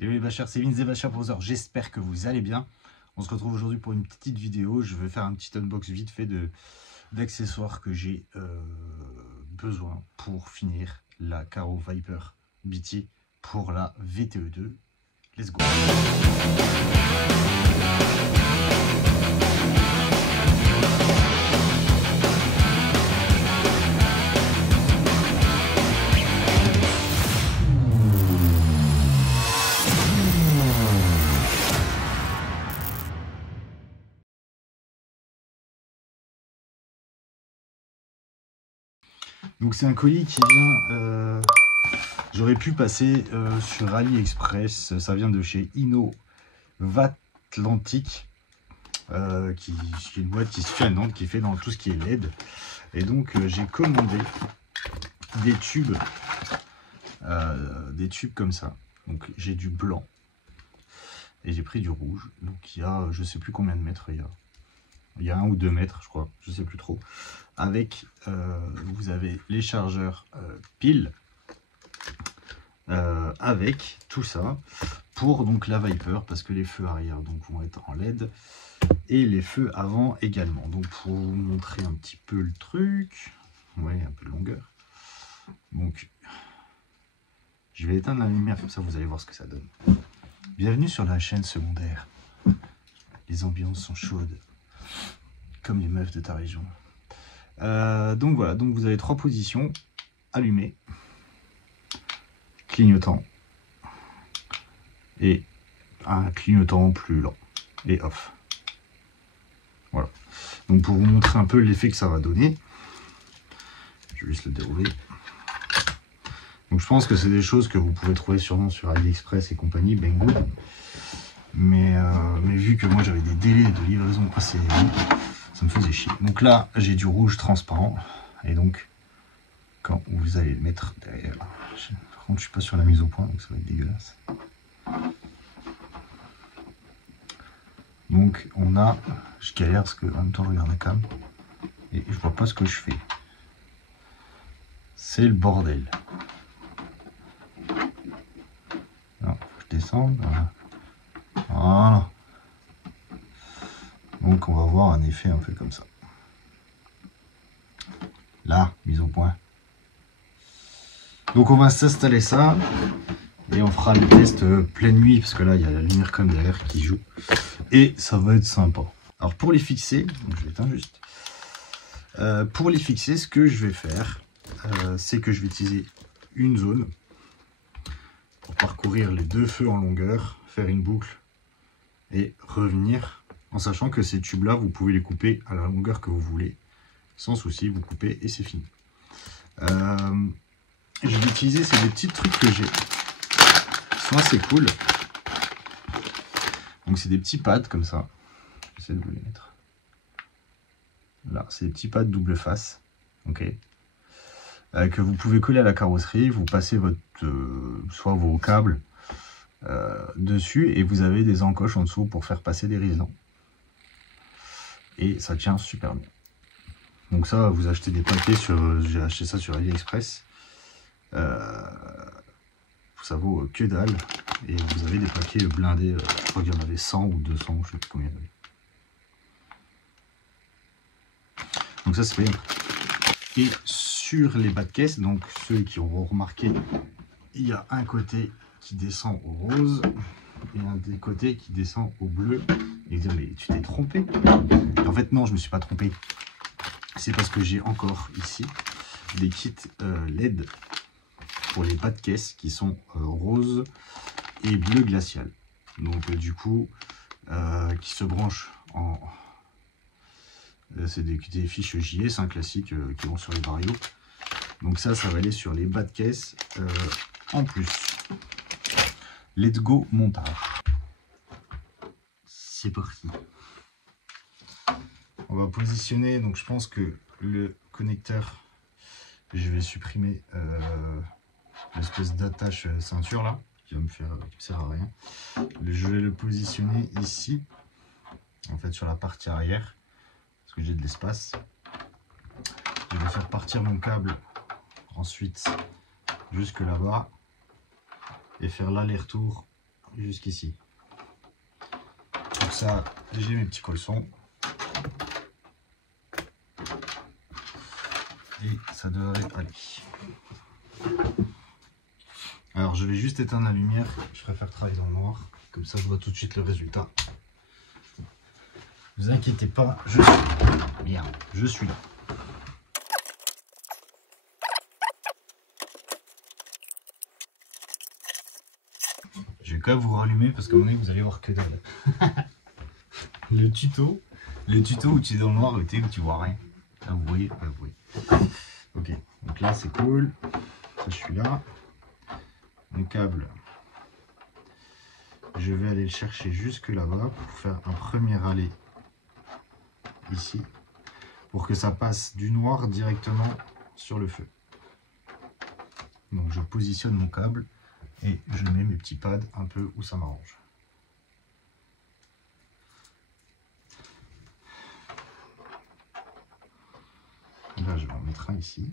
Hello les vacheurs, c'est Vince des Vacheurs Browser, j'espère que vous allez bien. On se retrouve aujourd'hui pour une petite vidéo. Je vais faire un petit unbox vite fait d'accessoires que j'ai besoin pour finir la Karo Viper BT pour la VTE2. Let's go. Donc c'est un colis qui vient, j'aurais pu passer sur AliExpress, ça vient de chez Innovatlantic, qui est une boîte qui se fait à Nantes, qui fait dans tout ce qui est LED. Et donc j'ai commandé des tubes comme ça. Donc j'ai du blanc et j'ai pris du rouge. Donc il y a je sais plus combien de mètres il y a 1 ou 2 mètres je crois, je sais plus trop. Avec vous avez les chargeurs piles avec tout ça pour donc la Viper, parce que les feux arrière donc vont être en LED et les feux avant également. Donc pour vous montrer un petit peu le truc, ouais, un peu de longueur. Donc je vais éteindre la lumière comme ça vous allez voir ce que ça donne. Bienvenue sur la chaîne secondaire. Les ambiances sont chaudes comme les meufs de ta région. Donc voilà, donc vous avez 3 positions: allumé, clignotant et un clignotant plus lent et off. Voilà, donc pour vous montrer un peu l'effet que ça va donner, je vais juste le dérouler. Donc je pense que c'est des choses que vous pouvez trouver sûrement sur AliExpress et compagnie, Banggood. Mais vu que moi j'avais des délais de livraison assez longs, ça me faisait chier. Donc là j'ai du rouge transparent, et donc quand vous allez le mettre derrière, par contre je suis pas sur la mise au point donc ça va être dégueulasse. Donc on a, je galère parce que en même temps je regarde la cam et je vois pas ce que je fais. C'est le bordel. Non, faut que je descende. Voilà. Voilà. Donc on va voir un effet un peu comme ça. Là, mise au point. Donc on va s'installer ça et on fera le test pleine nuit parce que là il y a la lumière comme derrière qui joue et ça va être sympa. Alors pour les fixer, donc je vais éteindre juste. Pour les fixer, ce que je vais faire, c'est que je vais utiliser une zone pour parcourir les 2 feux en longueur, faire une boucle et revenir, en sachant que ces tubes là vous pouvez les couper à la longueur que vous voulez sans souci, vous coupez et c'est fini. Je vais utiliser ces des petits trucs que j'ai qui sont assez cool. Donc c'est des petits pads comme ça, j'essaie de vous les mettre là, c'est des petits pads double face, ok, que vous pouvez coller à la carrosserie. Vous passez votre soit vos câbles dessus et vous avez des encoches en dessous pour faire passer des résistants et ça tient super bien. Donc ça, vous achetez des paquets sur, j'ai acheté ça sur AliExpress, ça vaut que dalle et vous avez des paquets blindés, je crois qu'il y en avait 100 ou 200, je sais plus combien il y en avait. Donc ça c'est bien. Et sur les bas de caisse, donc ceux qui auront remarqué, il y a un côté qui descend au rose et un des côtés qui descend au bleu. Et vous dire mais tu t'es trompé? Et en fait non, je me suis pas trompé. C'est parce que j'ai encore ici des kits LED pour les bas de caisse qui sont rose et bleu glacial. Donc du coup qui se branchent en... c'est des fiches JS, un classique qui vont sur les varios. Donc ça va aller sur les bas de caisse en plus. Let's go montage. C'est parti. On va positionner, donc je pense que le connecteur, je vais supprimer l'espèce d'attache ceinture là, qui va me faire, qui me sert à rien. Je vais le positionner ici, en fait sur la partie arrière, parce que j'ai de l'espace. Je vais faire partir mon câble ensuite jusque là-bas et faire l'aller-retour jusqu'ici. Pour ça, j'ai mes petits colsons. Et ça devrait aller. Alors je vais juste éteindre la lumière, je préfère travailler dans le noir, comme ça je vois tout de suite le résultat. Ne vous inquiétez pas, je suis là. Merde, je suis là. Je vais quand même vous rallumer parce qu'à un moment donné vous allez voir que dalle. le tuto où tu es dans le noir, où tu vois rien. Là vous voyez, vous voyez. Ok, donc là c'est cool. Ça, je suis là. Mon câble, je vais aller le chercher jusque là-bas pour faire un premier aller ici, pour que ça passe du noir directement sur le feu. Donc je positionne mon câble et je mets mes petits pads un peu où ça m'arrange. Là je vais en mettre un ici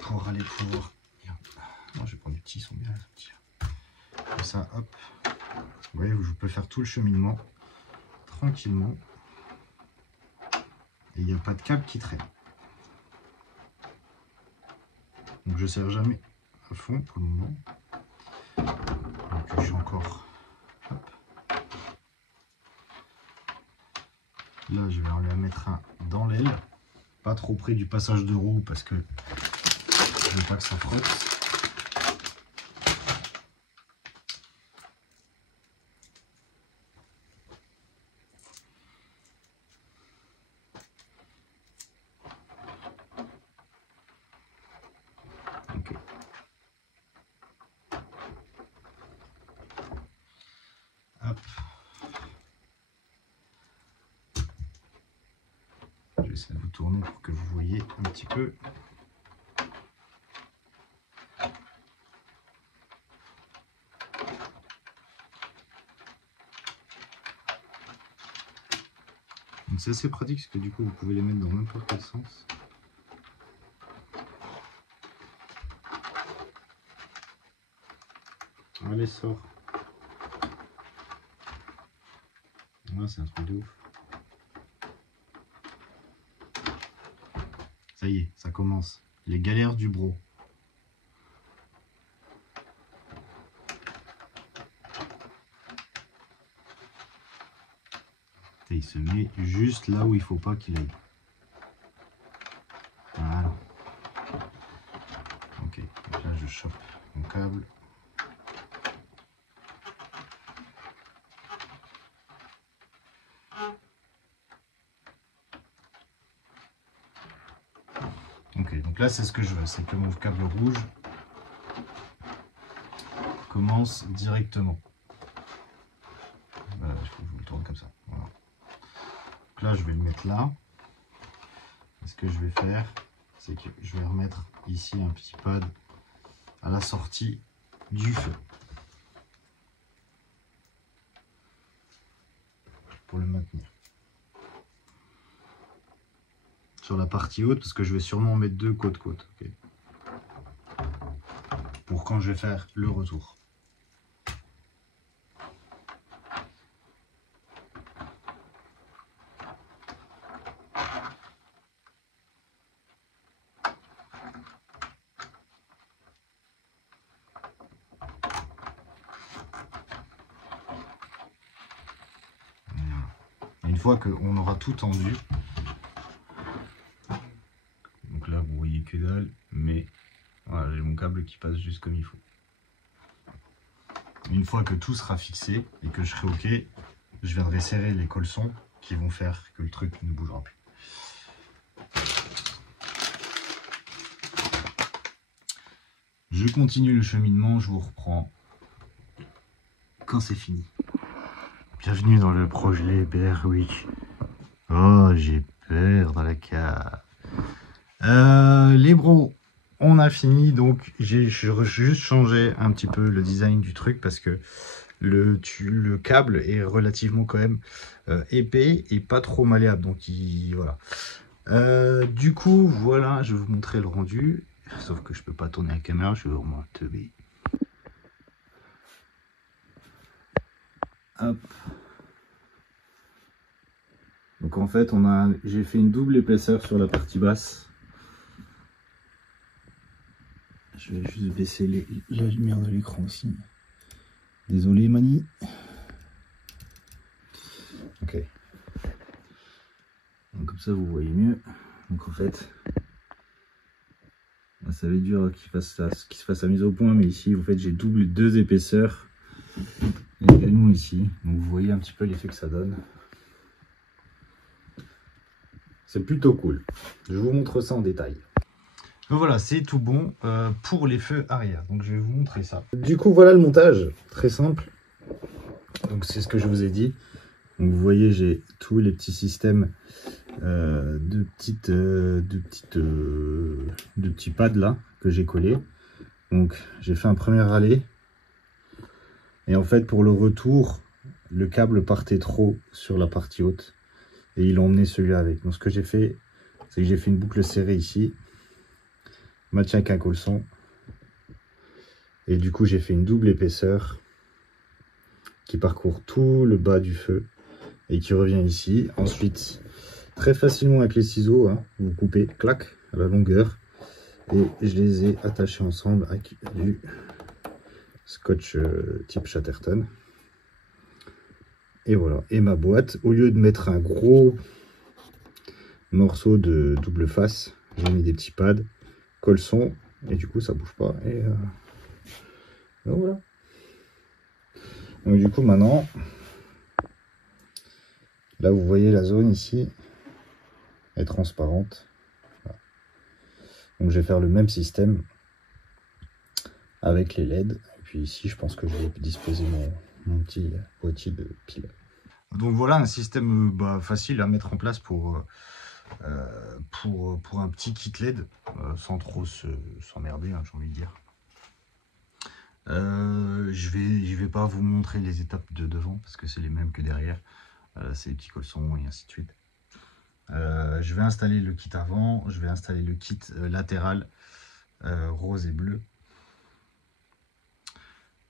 pour aller pouvoir... Non, je vais prendre des petits, ils sont bien les petits. Comme ça, hop. Vous voyez, je peux faire tout le cheminement tranquillement. Et il n'y a pas de câble qui traîne. Donc je ne serre jamais à fond pour le moment. Donc j'ai encore... Hop. Là, je vais en la mettre un dans l'aile. Pas trop près du passage de roue parce que je veux pas que ça frotte. Ok. Hop. Je vais essayer de vous tourner pour que vous voyez un petit peu. C'est assez pratique parce que du coup vous pouvez les mettre dans n'importe quel sens. Allez, sors. Là c'est un truc de ouf. Ça y est, ça commence. Les galères du bro. Et il se met juste là où il faut pas qu'il aille. Voilà. Ok, donc là je chope mon câble. Ok, donc là c'est ce que je veux, c'est que mon câble rouge commence directement. Voilà, il faut que je le tourne comme ça. Voilà. Donc là je vais le mettre là. Et ce que je vais faire, c'est que je vais remettre ici un petit pad à la sortie du feu. Pour le maintenir. Sur la partie haute, parce que je vais sûrement mettre deux côte-côte. Okay. Pour quand je vais faire le retour. Une fois qu'on aura tout tendu, donc là vous voyez que dalle, mais voilà, j'ai mon câble qui passe juste comme il faut. Une fois que tout sera fixé et que je serai ok, je viendrai serrer les colsons qui vont faire que le truc ne bougera plus. Je continue le cheminement, je vous reprends quand c'est fini. Bienvenue dans le projet Berwick. Oh, j'ai peur dans la cave. Les bros, on a fini. Donc, j'ai juste changé un petit peu le design du truc parce que le câble est relativement quand même épais et pas trop malléable. Donc, voilà. Du coup, voilà, je vais vous montrer le rendu. Sauf que je peux pas tourner la caméra, je suis vraiment teubé. Hop. Donc en fait, j'ai fait une double épaisseur sur la partie basse. Je vais juste baisser la lumière de l'écran aussi. Désolé Mani. Ok. Donc comme ça vous voyez mieux. Donc en fait, ça va être dur qu'il se fasse la mise au point, mais ici en fait j'ai double 2 épaisseurs. Et nous ici, donc vous voyez un petit peu l'effet que ça donne. C'est plutôt cool. Je vous montre ça en détail. Donc voilà, c'est tout bon pour les feux arrière. Donc je vais vous montrer ça. Du coup voilà le montage, très simple. Donc c'est ce que je vous ai dit. Donc vous voyez, j'ai tous les petits systèmes de petits pads là que j'ai collés. Donc j'ai fait un premier râler. Et en fait pour le retour, le câble partait trop sur la partie haute. Et il a emmené celui-là avec. Donc ce que j'ai fait, c'est que j'ai fait une boucle serrée ici. Match avec un colson. Et du coup j'ai fait une double épaisseur qui parcourt tout le bas du feu et qui revient ici. Ensuite, très facilement avec les ciseaux, hein, vous coupez, clac, à la longueur. Et je les ai attachés ensemble avec du scotch type Chatterton. Et voilà. Et ma boîte, au lieu de mettre un gros morceau de double face, j'ai mis des petits pads, colson, et du coup ça bouge pas. Et donc voilà. Donc du coup maintenant, là vous voyez la zone ici est transparente. Voilà. Donc je vais faire le même système avec les LED. Et puis ici je pense que je vais disposer mon petit boîtier de piles. Donc voilà un système facile à mettre en place pour un petit kit LED sans trop s'emmerder, hein, j'ai envie de dire. Je vais pas vous montrer les étapes de devant parce que c'est les mêmes que derrière. C'est les petits colsons et ainsi de suite. Je vais installer le kit avant, je vais installer le kit latéral rose et bleu.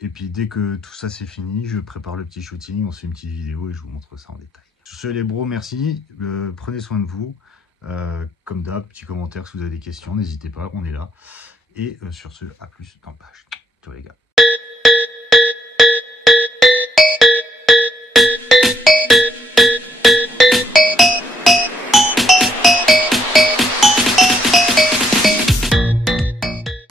Et puis dès que tout ça c'est fini, je prépare le petit shooting, on se fait une petite vidéo et je vous montre ça en détail. Sur ce les bros, merci, prenez soin de vous. Comme d'hab, petit commentaire si vous avez des questions, n'hésitez pas, on est là. Et sur ce, à plus dans le page. Ciao les gars.